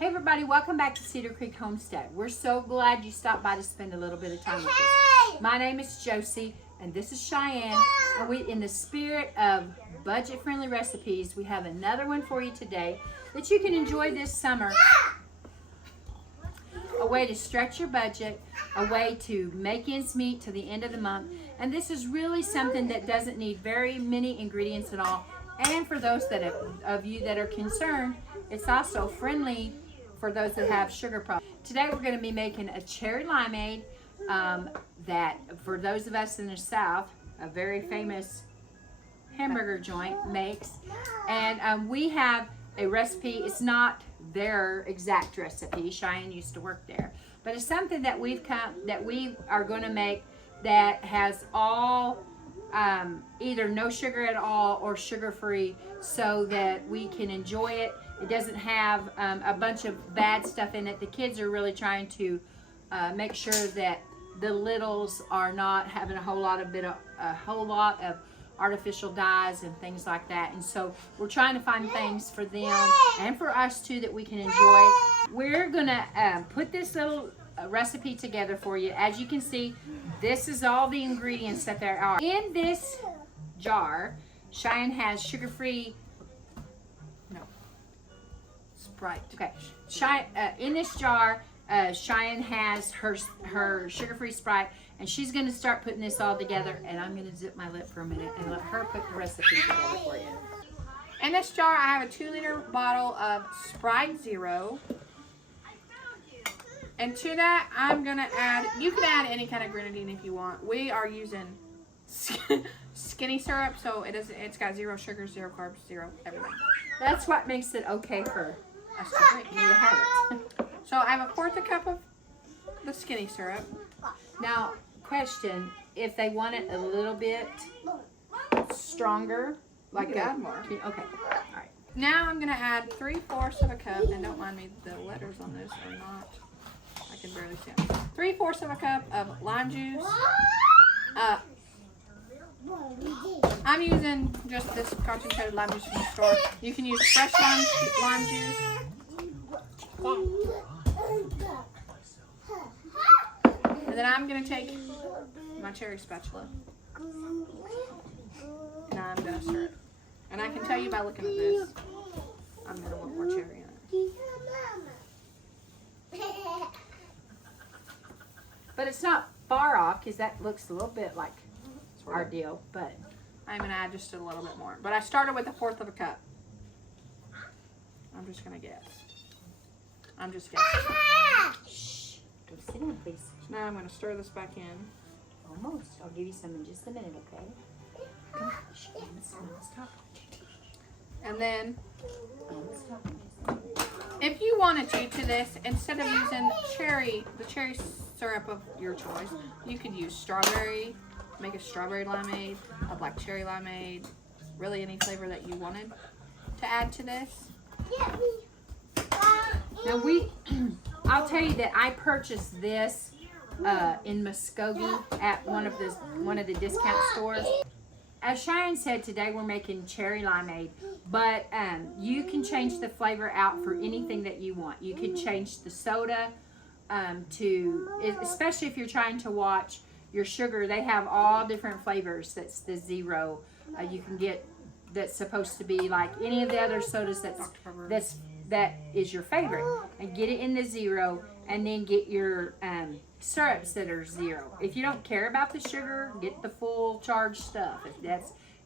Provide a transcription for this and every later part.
Hey everybody, welcome back to Cedar Creek Homestead. We're so glad you stopped by to spend a little bit of time with us. My name is Josie and this is Cheyenne. And we, in the spirit of budget-friendly recipes, we have another one for you today that you can enjoy this summer. A way to stretch your budget, a way to make ends meet to the end of the month. And this is really something that doesn't need very many ingredients at all. And for those of you that are concerned, it's also friendly for those that have sugar problems. Today we're going to be making a cherry limeade that, for those of us in the South, a very famous hamburger joint makes. And we have a recipe. It's not their exact recipe. Cheyenne used to work there, but it's something that we are going to make that has all either no sugar at all or sugar-free, so that we can enjoy it. It doesn't have a bunch of bad stuff in it. The kids are really trying to make sure that the littles are not having a whole lot of artificial dyes and things like that. And so we're trying to find things for them and for us too that we can enjoy. We're gonna put this little recipe together for you. As you can see, this is all the ingredients that there are in this jar. Cheyenne has sugar-free, no, Sprite. Okay, in this jar, Cheyenne has her sugar-free Sprite, and she's going to start putting this all together. And I'm going to zip my lip for a minute and let her put the recipe together for you. In this jar, I have a 2-liter bottle of Sprite Zero. And to that, I'm going to add, you can add any kind of grenadine if you want. We are using skinny syrup, so it's got 0 sugar, 0 carbs, 0 everything. That's what makes it okay for us to drink. You have it. So I have a 1/4 cup of the skinny syrup. Now, question, if they want it a little bit stronger, like that, more. Okay, all right. Now I'm going to add 3/4 of a cup, and don't mind me, the letters on this are not, I can barely see them. 3/4 of a cup of lime juice. I'm using just this concentrated lime juice from the store. You can use fresh lime juice. And then I'm going to take my cherry spatula and I'm going to stir it. And I can tell you by looking at this, I'm going to want more cherry in it. But it's not far off, because that looks a little bit like our deal, but I'm going to add just a little bit more. But I started with 1/4 of a cup. I'm just going to guess. I'm just guessing. Shh. Go sit down, please. So now I'm going to stir this back in. Almost. I'll give you some in just a minute, okay? Come on. Shh. Stop. And then, if you wanted to this, instead of using the cherry syrup of your choice, you could use strawberry. Make a strawberry limeade, a black cherry limeade, really any flavor that you wanted to add to this. Now I'll tell you that I purchased this in Muskogee at one of the discount stores. As Cheyenne said, today we're making cherry limeade, but you can change the flavor out for anything that you want. You can change the soda especially if you're trying to watch your sugar. They have all different flavors. That's the 0. You can get that's supposed to be like any of the other sodas that is your favorite, and get it in the 0, and then get your syrups that are 0. If you don't care about the sugar, get the full charged stuff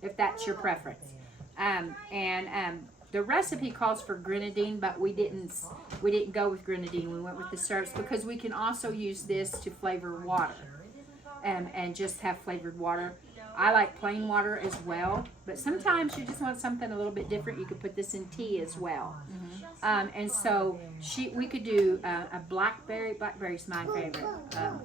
if that's your preference. The recipe calls for grenadine, but we didn't go with grenadine. We went with the syrups because we can also use this to flavor water. And just have flavored water. I like plain water as well, but sometimes you just want something a little bit different. You could put this in tea as well. And so we could do a blackberry. Blackberry's my favorite. I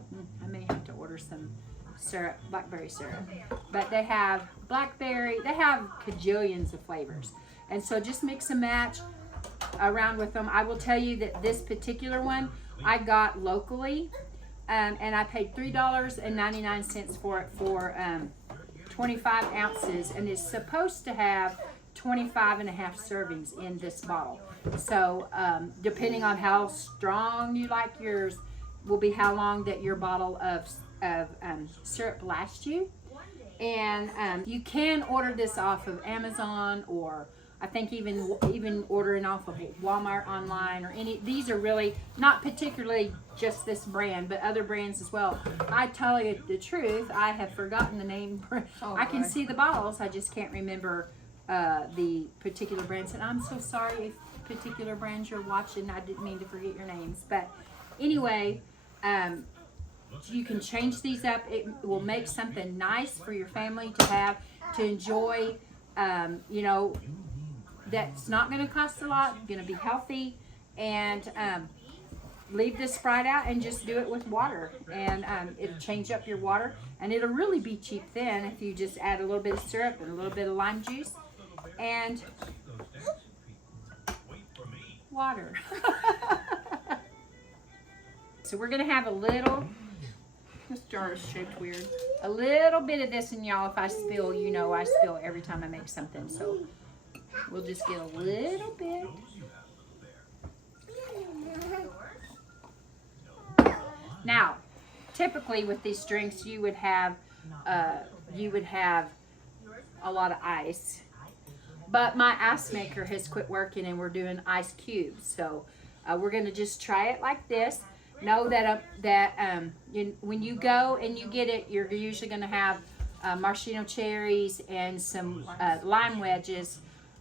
may have to order some syrup, blackberry syrup. But they have blackberry. They have cajillions of flavors. And so just mix and match around with them. I will tell you that this particular one I got locally. And I paid $3.99 for it for 25 ounces, and it's supposed to have 25.5 servings in this bottle. So depending on how strong you like yours will be how long that your bottle of syrup lasts you. And you can order this off of Amazon, or I think even ordering off of Walmart online, or any. These are really not particularly just this brand, but other brands as well. I tell you the truth, I have forgotten the name. I can see the bottles, I just can't remember the particular brands. And I'm so sorry if particular brands you're watching. I didn't mean to forget your names, but anyway. You can change these up. It will make something nice for your family to have, to enjoy. You know, that's not going to cost a lot, going to be healthy, and leave this Sprite out and just do it with water. And it'll change up your water, and it'll really be cheap then if you just add a little bit of syrup and a little bit of lime juice and water. So we're going to have a little, this jar is shaped weird, a little bit of this, and y'all, if I spill, you know I spill every time I make something, so we'll just get a little bit. Now, typically with these drinks, you would have a lot of ice, but my ice maker has quit working, and we're doing ice cubes, so we're going to just try it like this. Know that when you go and you get it, you're usually going to have maraschino cherries and some lime wedges,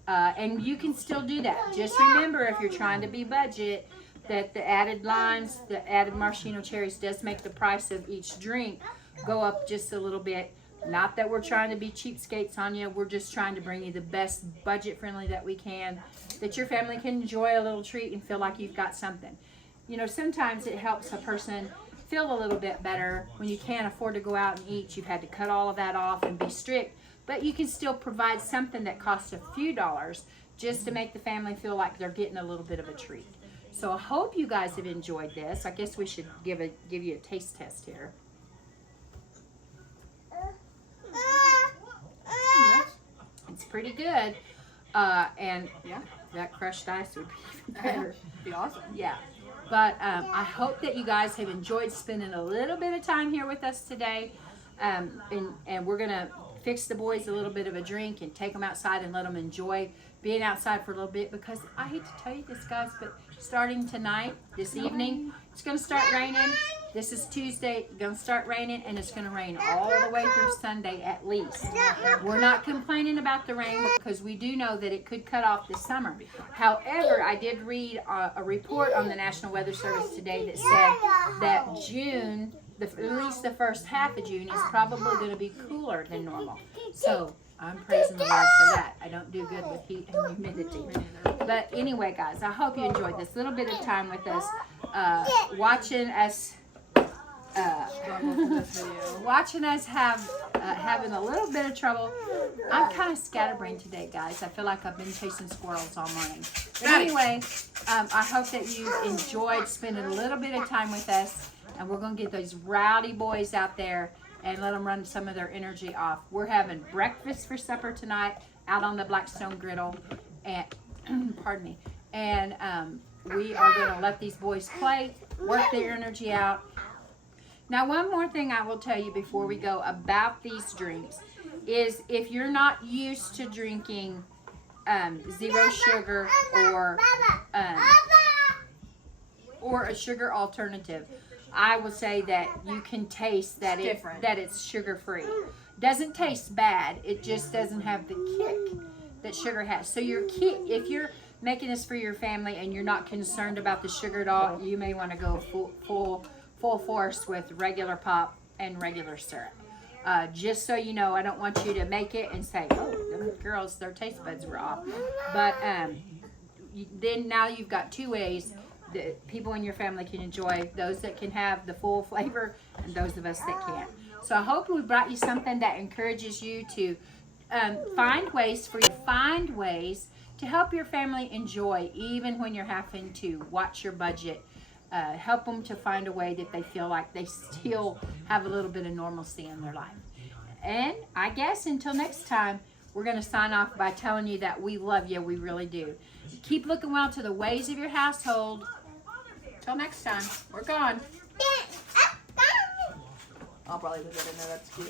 and you can still do that. Just remember, if you're trying to be budget, that the added limes, the added maraschino cherries does make the price of each drink go up just a little bit. Not that we're trying to be cheapskates on you. We're just trying to bring you the best budget friendly that we can, that your family can enjoy a little treat and feel like you've got something. You know, sometimes it helps a person feel a little bit better when you can't afford to go out and eat. You've had to cut all of that off and be strict, but you can still provide something that costs a few dollars just to make the family feel like they're getting a little bit of a treat. So I hope you guys have enjoyed this. I guess we should give you a taste test here. It's pretty good. And yeah, that crushed ice would be even better. Be awesome. Yeah. But I hope that you guys have enjoyed spending a little bit of time here with us today. And we're going to fix the boys a little bit of a drink and take them outside and let them enjoy being outside for a little bit, because I hate to tell you this, guys, but starting tonight, this evening, it's going to start raining. This is Tuesday. It's going to start raining, and it's going to rain all the way through Sunday at least. We're not complaining about the rain because we do know that it could cut off this summer. However, I did read a report on the National Weather Service today that said that June, at least the first half of June, is probably going to be cooler than normal. So I'm praising the Lord for that. I don't do good with heat and humidity. But anyway, guys, I hope you enjoyed this little bit of time with us, watching us having a little bit of trouble. I'm kind of scatterbrained today, guys. I feel like I've been chasing squirrels all morning. But anyway, I hope that you enjoyed spending a little bit of time with us, and we're going to get those rowdy boys out there and let them run some of their energy off. We're having breakfast for supper tonight out on the Blackstone griddle, and pardon me, and we are going to let these boys play, work their energy out. Now, one more thing I will tell you before we go about these drinks is, if you're not used to drinking zero sugar or a sugar alternative, I will say that you can taste that it's sugar-free. Doesn't taste bad. It just doesn't have the kick that sugar has. So if you're making this for your family and you're not concerned about the sugar at all, you may want to go full force with regular pop and regular syrup. Just so you know, I don't want you to make it and say, oh, them girls, their taste buds were off. But then now you've got two ways that people in your family can enjoy: those that can have the full flavor and those of us that can't. So I hope we brought you something that encourages you to find ways to help your family enjoy, even when you're having to watch your budget. Help them to find a way that they feel like they still have a little bit of normalcy in their life. And I guess until next time, we're going to sign off by telling you that we love you. We really do. Keep looking well to the ways of your household. Till next time, we're gone. I'll probably put that in there. That's cute.